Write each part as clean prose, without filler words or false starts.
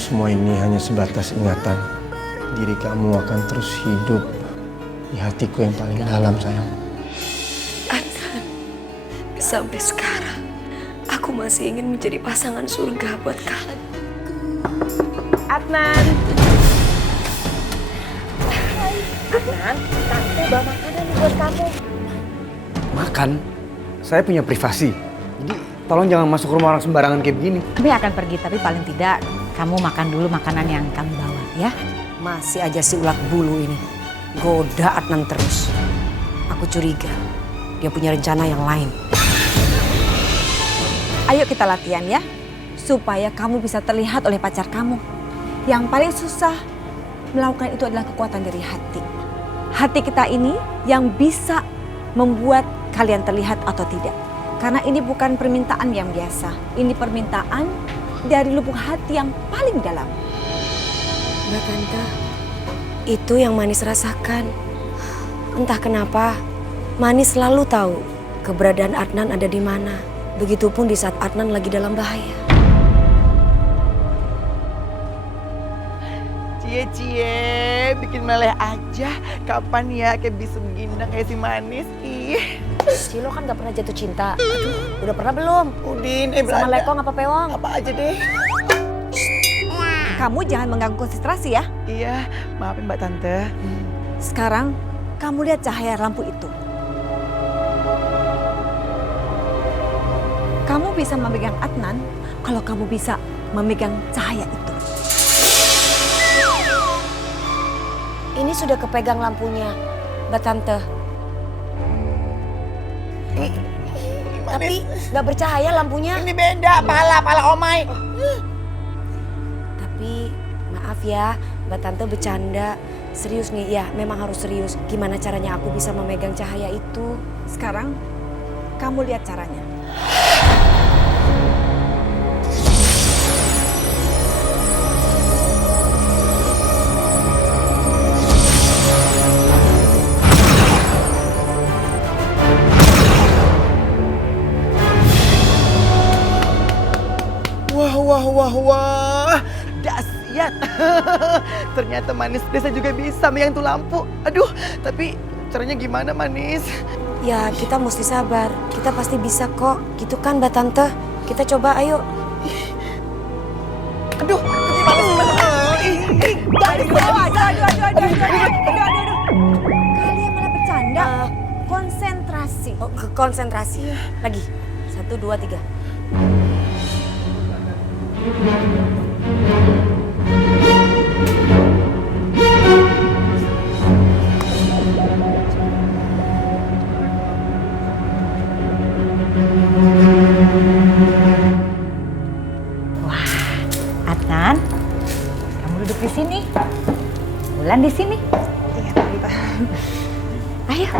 semua ini hanya sebatas ingatan. Diri kamu akan terus hidup di hatiku yang paling dalam, sayang. Adnan, sampai sekarang aku masih ingin menjadi pasangan surga buat kalian. Adnan. Adnan, tante bawa makanan buat kamu. Makan? Saya punya privasi. Jadi tolong jangan masuk rumah orang sembarangan kayak begini. Kami akan pergi, tapi paling tidak kamu makan dulu makanan yang kami bawa, ya? Masih aja si ulat bulu ini. Goda Adnan terus. Aku curiga dia punya rencana yang lain. Ayo kita latihan ya, supaya kamu bisa terlihat oleh pacar kamu. Yang paling susah melakukan itu adalah kekuatan dari hati. Hati kita ini yang bisa membuat kalian terlihat atau tidak. Karena ini bukan permintaan yang biasa. Ini permintaan dari lubuk hati yang paling dalam. Mbak Tante, itu yang Manis rasakan. Entah kenapa, Manis selalu tahu keberadaan Adnan ada di mana. Begitupun di saat Adnan lagi dalam bahaya. Cie, bikin meleleh aja. Kapan ya kayak bisa begini kayak si Manis? Ih. Si lo kan gak pernah jatuh cinta. Aduh, udah pernah belum? Udin, Sama Lekong apa Pewong? Apa aja deh. Kamu jangan mengganggu konsentrasi ya. Iya, maafin Mbak Tante. Sekarang kamu lihat cahaya lampu itu. Kamu bisa memegang Adnan kalau kamu bisa memegang cahaya itu. Ini sudah kepegang lampunya, Mbak Tante. Tapi nggak bercahaya lampunya. Ini beda, pala Omai. Tapi maaf ya, Mbak Tante bercanda. Serius nih, ya memang harus serius. Gimana caranya aku bisa memegang cahaya itu? Sekarang kamu lihat caranya. Wah, dahsyat. Ternyata Manis Desa juga bisa megang tuh lampu. Aduh, tapi caranya gimana Manis? Ya kita mesti sabar, kita pasti bisa kok. Gitu kan Mbak Tante? Kita coba ayo. Aduh, gimana sih? Aduh. Kalian malah bercanda. Konsentrasi. Oh, konsentrasi. Lagi. 1, 2, 3. Adnan, kamu duduk di sini. Bulan di sini. Iya, Tante. Ayo.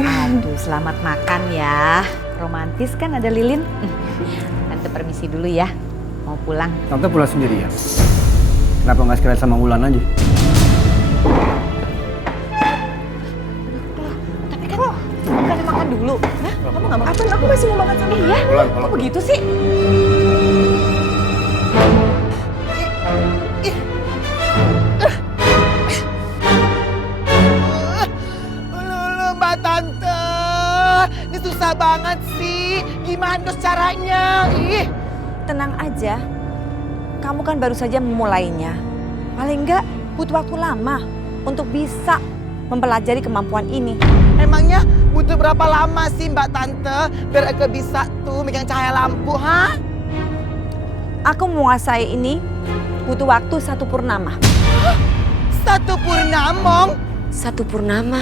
Aduh, selamat makan ya. Romantis kan ada lilin. Tante permisi dulu ya. Mau pulang. Tante pulang sendiri ya? Kenapa nggak sekalian sama Wulan aja? Tapi kan bukan makan dulu. Hah? Kamu nggak makan? Aku masih mau makan sama dia. Kok begitu sih? Mbak Tante, ini susah banget sih. Gimana caranya? Ih. Tenang aja. Kamu kan baru saja memulainya. Paling enggak butuh waktu lama untuk bisa mempelajari kemampuan ini. Emangnya butuh berapa lama sih Mbak Tante biar aku bisa tuh megang cahaya lampu, ha? Aku menguasai ini butuh waktu 1 purnama. 1 purnamong? 1 purnama.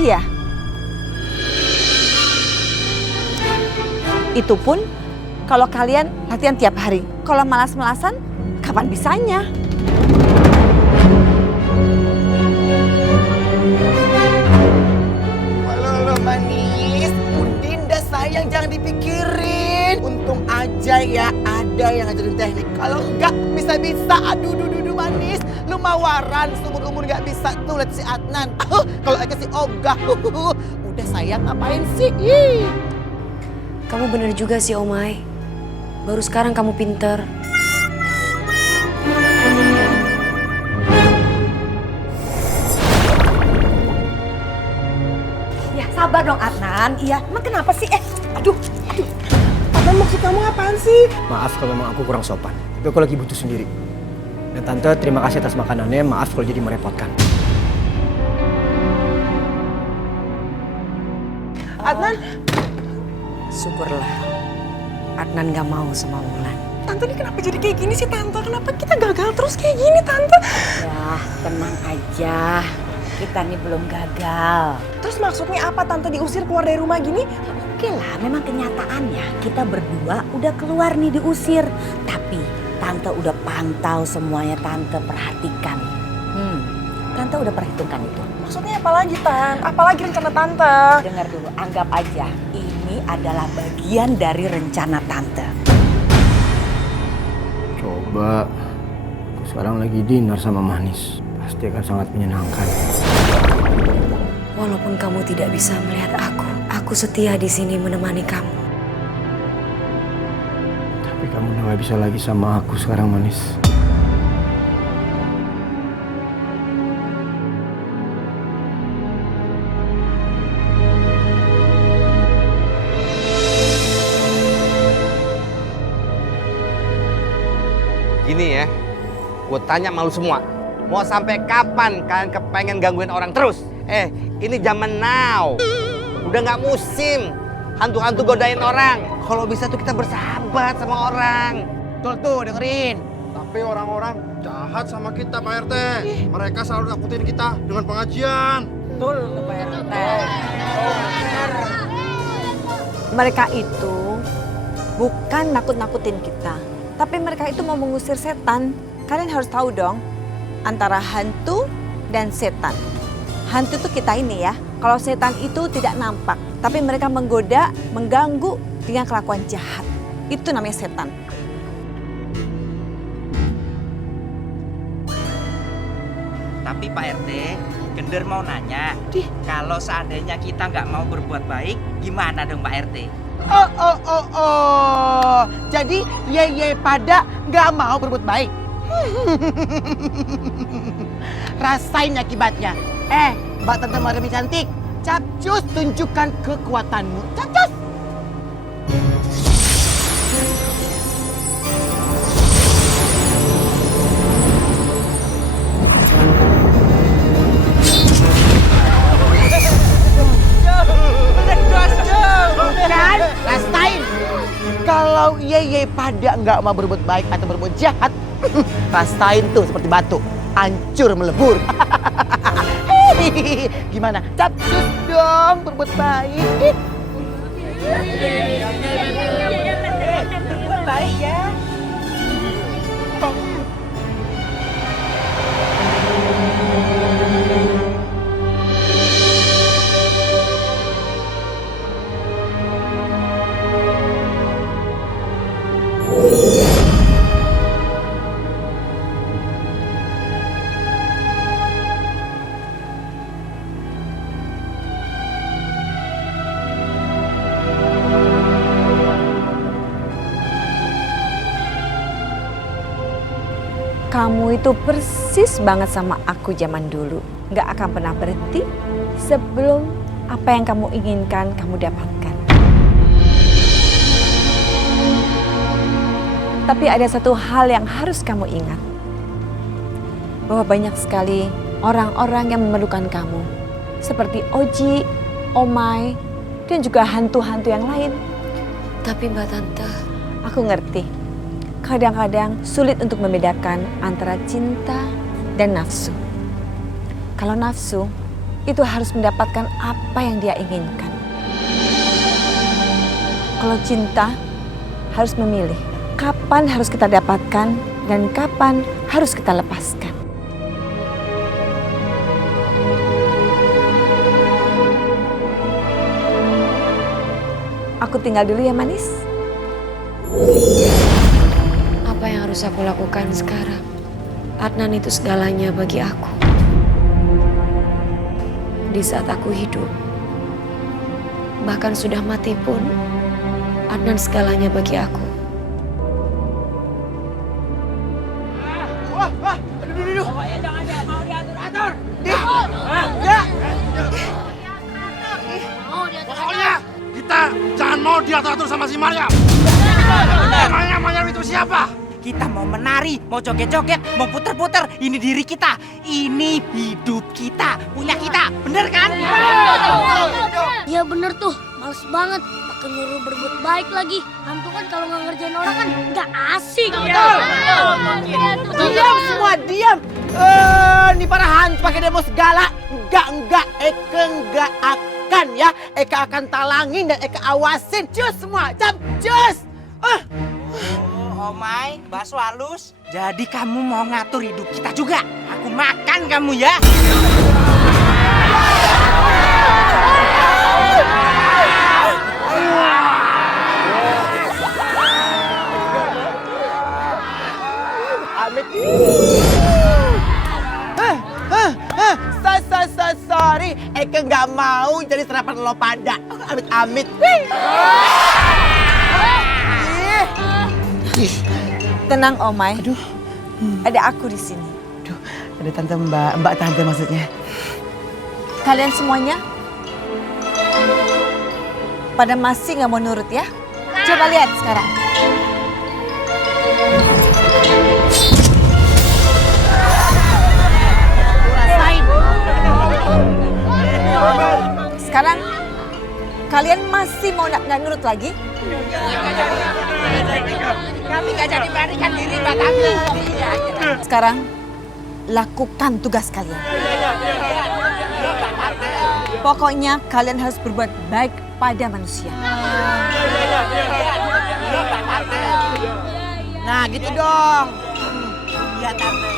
Iya. Itu pun kalau kalian latihan tiap hari. Kalau malas-malasan, kapan bisanya? Halo Manis, Udin dah sayang jangan dipikirin. Untung aja ya ada yang ngajarin teknik. Kalau enggak bisa-bisa aduh Manis. Lu mawaran seumur-umur enggak bisa tuh lihat si Adnan. Kalau aku si ogah. Udah sayang ngapain sih? Ih. Kamu bener juga sih Omai. Baru sekarang kamu pinter. Ya sabar dong Adnan. Iya, emang kenapa sih? Aduh. Adnan, maksud kamu apaan sih? Maaf kalau memang aku kurang sopan. Tapi aku lagi butuh sendiri. Dan Tante, terima kasih atas makanannya. Maaf kalau jadi merepotkan. Adnan, Syukurlah Adnan gak mau sama Wulan. Tante ini kenapa jadi kayak gini sih Tante? Kenapa kita gagal terus kayak gini Tante? Ya tenang aja, kita nih belum gagal. Terus maksudnya apa Tante diusir keluar dari rumah gini? Oke lah, memang kenyataannya kita berdua udah keluar nih diusir. Tapi Tante udah pantau semuanya, Tante perhatikan. Tante udah perhitungkan itu. Maksudnya apa lagi Tan? Apalagi rencana Tante? Dengar dulu, anggap aja ini adalah bagian dari rencana Tante. Coba, aku sekarang lagi dinner sama Manis. Pasti akan sangat menyenangkan. Walaupun kamu tidak bisa melihat aku setia di sini menemani kamu. Tapi kamu udah gak bisa lagi sama aku sekarang, Manis. Gini ya, gue tanya sama lu semua, mau sampai kapan kalian kepengen gangguin orang terus? Ini zaman now, udah nggak musim hantu-hantu godain orang. Kalau bisa tuh kita bersahabat sama orang. Tuh dengerin. Tapi orang-orang jahat sama kita Pak RT. Mereka selalu nakutin kita dengan pengajian. Betul Pak RT. Mereka itu bukan nakut-nakutin kita, tapi mereka itu mau mengusir setan. Kalian harus tahu dong, antara hantu dan setan. Hantu itu kita ini ya, kalau setan itu tidak nampak, tapi mereka menggoda, mengganggu dengan kelakuan jahat. Itu namanya setan. Tapi Pak RT, Gender mau nanya, kalau seandainya kita nggak mau berbuat baik, gimana dong Pak RT? Oh. Jadi ye pada nggak mau berbuat baik. Rasain akibatnya. Mbak Tante Maremi cantik, capcus tunjukkan kekuatanmu. Capcus. Kan? Rasain. Kalau ye pada nggak mau berbuat baik atau berbuat jahat, rasain tuh seperti batu, hancur melebur. Gimana? Capcus dong berbuat baik. Berbuat baik ya. Kamu itu persis banget sama aku zaman dulu. Gak akan pernah berhenti sebelum apa yang kamu inginkan kamu dapatkan. Tapi ada satu hal yang harus kamu ingat. Bahwa banyak sekali orang-orang yang memerlukan kamu. Seperti Oji, Omai, dan juga hantu-hantu yang lain. Tapi Mbak Tante, aku ngerti. Kadang-kadang sulit untuk membedakan antara cinta dan nafsu. Kalau nafsu, itu harus mendapatkan apa yang dia inginkan. Kalau cinta, harus memilih kapan harus kita dapatkan dan kapan harus kita lepaskan. Aku tinggal dulu ya, Manis. apa yang harus aku lakukan sekarang? Adnan itu segalanya bagi aku. Di saat aku hidup, bahkan sudah mati pun, Adnan segalanya bagi aku. mau diatur-atur sama si Maryam? Emangnya Maryam itu siapa? Kita mau menari, mau joget-joget, mau puter-puter. Ini diri kita, ini hidup kita, punya kita. Bener kan? Iya bener tuh, males banget. Pakai nyuruh berbuat baik lagi. Hantu kan kalau nggak ngerjain orang kan nggak asik. Diam semua, diam. Ini para hantu pakai demo segala. Enggak, Eka enggak akan ya. Eka akan talangin dan Eka awasin. Cus semua, cus. Oh my, bakso halus. Jadi kamu mau ngatur hidup kita juga? Aku makan kamu ya. Amit. Sorry, Eka nggak mau jadi sarapan lo pada. Amit. Tenang Omai. Aduh. Ada aku di sini. Aduh, ada tante mbak tante maksudnya. Kalian semuanya pada masih nggak mau nurut ya? Coba lihat sekarang. Sekarang kalian masih mau nggak nurut lagi? Kami nggak jadi melarikan diri, Mbak Tante. Sekarang lakukan tugas kalian. Pokoknya kalian harus berbuat baik pada manusia. Nah, gitu dong. Iya, Tante.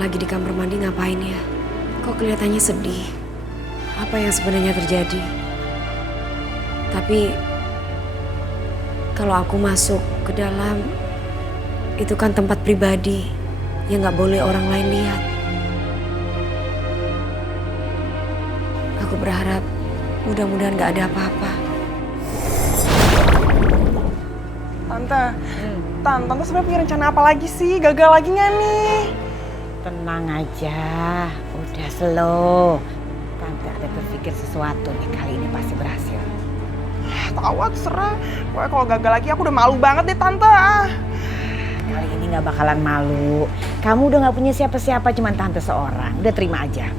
Lagi di kamar mandi ngapain ya? Kok kelihatannya sedih? Apa yang sebenarnya terjadi? Tapi kalau aku masuk ke dalam, itu kan tempat pribadi yang nggak boleh orang lain lihat. Aku berharap mudah-mudahan nggak ada apa-apa. Tante sebenarnya punya rencana apa lagi sih? Gagal lagi nggak nih? Tenang aja, udah slow. Tante ada berpikir sesuatu nih, kali ini pasti berhasil. Tahu terserah. Pokoknya kalau gagal lagi aku udah malu banget deh Tante. Kali ini nggak bakalan malu. Kamu udah nggak punya siapa-siapa, cuman Tante seorang. Udah terima aja.